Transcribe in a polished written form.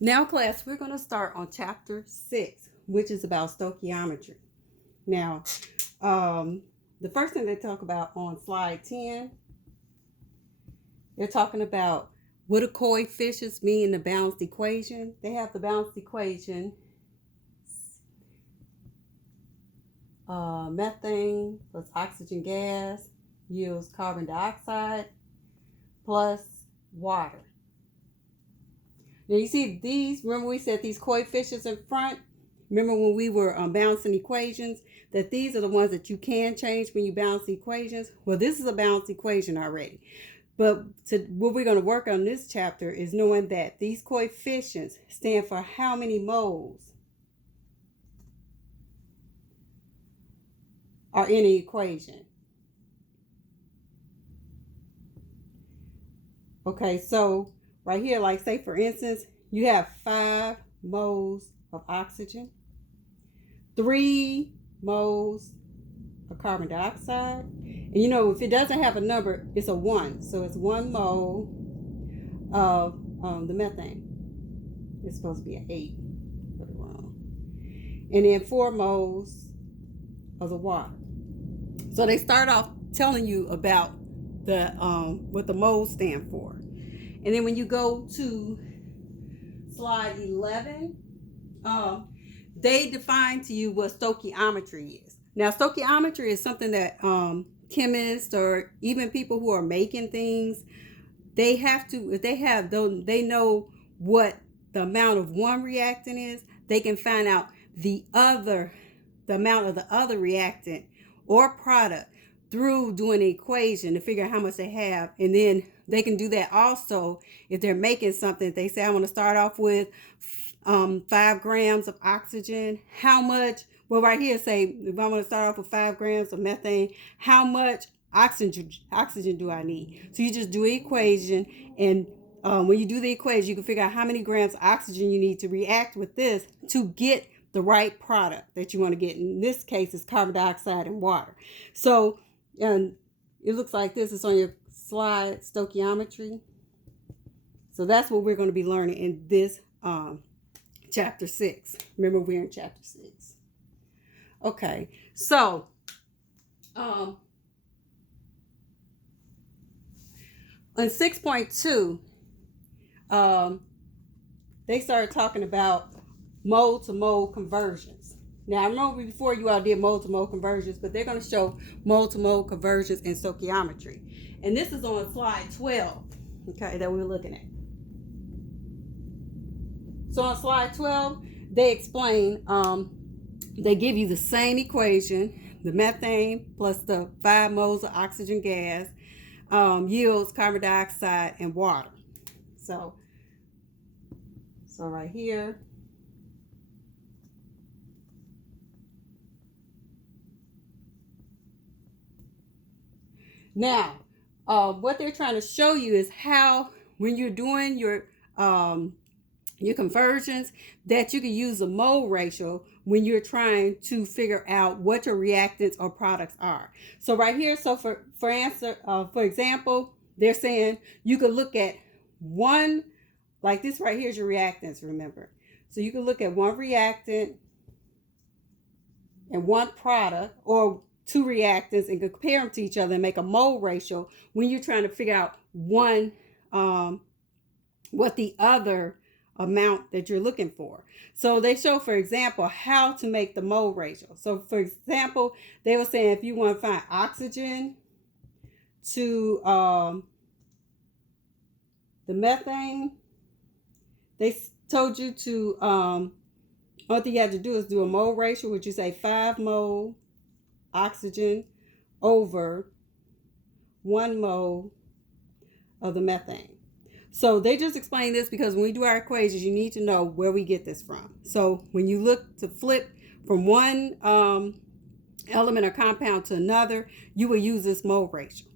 Now, class, we're going to start on chapter 6, which is about stoichiometry. Now, the first thing they talk about on slide 10, they're talking about what do coefficients mean in the balanced equation. They have the balanced equation, methane plus oxygen gas yields carbon dioxide plus water. Now you see these, remember we said these coefficients in front? Remember when we were balancing equations, that these are the ones that you can change when you balance the equations? Well, this is a balanced equation already. But what we're going to work on this chapter is knowing that these coefficients stand for how many moles are in an equation. Okay, so right here, like say for instance, you have 5 moles of oxygen, 3 moles of carbon dioxide. And you know, if it doesn't have a number, it's a 1. So it's 1 mole of the methane. It's supposed to be an 8. Put it wrong. And then 4 moles of the water. So they start off telling you about the what the moles stand for. And then when you go to slide 11, they define to you what stoichiometry is. Now, stoichiometry is something that chemists or even people who are making things, they have to, if they have, they know what the amount of one reactant is, they can find out the amount of the other reactant or product through doing an equation to figure out how much they have. And then they can do that also if they're making something. They say, I want to start off with 5 grams of oxygen. How much? Well, right here, say, if I want to start off with 5 grams of methane, how much oxygen do I need? So you just do an equation, and when you do the equation, you can figure out how many grams of oxygen you need to react with this to get the right product that you want to get. In this case, it's carbon dioxide and water. So, and it looks like this. It's on your slide, stoichiometry. So that's what we're going to be learning in this chapter 6. Remember, we're in chapter 6. Okay, so on 6.2, they started talking about mole to mole conversions. Now, I remember before you all did mole to mole conversions, but they're going to show mole to mole conversions in stoichiometry. And this is on slide 12, okay, that we're looking at. So on slide 12, they explain, they give you the same equation, the methane plus the 5 moles of oxygen gas yields carbon dioxide and water. So right here, now, what they're trying to show you is how, when you're doing your conversions, that you can use a mole ratio when you're trying to figure out what your reactants or products are. So right here, so for example, they're saying you could look at one, like this right here is your reactants, remember. So you can look at one reactant and one product, or 2 reactants, and compare them to each other and make a mole ratio when you're trying to figure out one, what the other amount that you're looking for. So they show, for example, how to make the mole ratio. So for example, they were saying if you want to find oxygen to the methane, they told you to all thing you have to do is do a mole ratio, which you say 5 mole oxygen over 1 mole of the methane. So they just explain this because when we do our equations, you need to know where we get this from. So when you look to flip from one element or compound to another, you will use this mole ratio.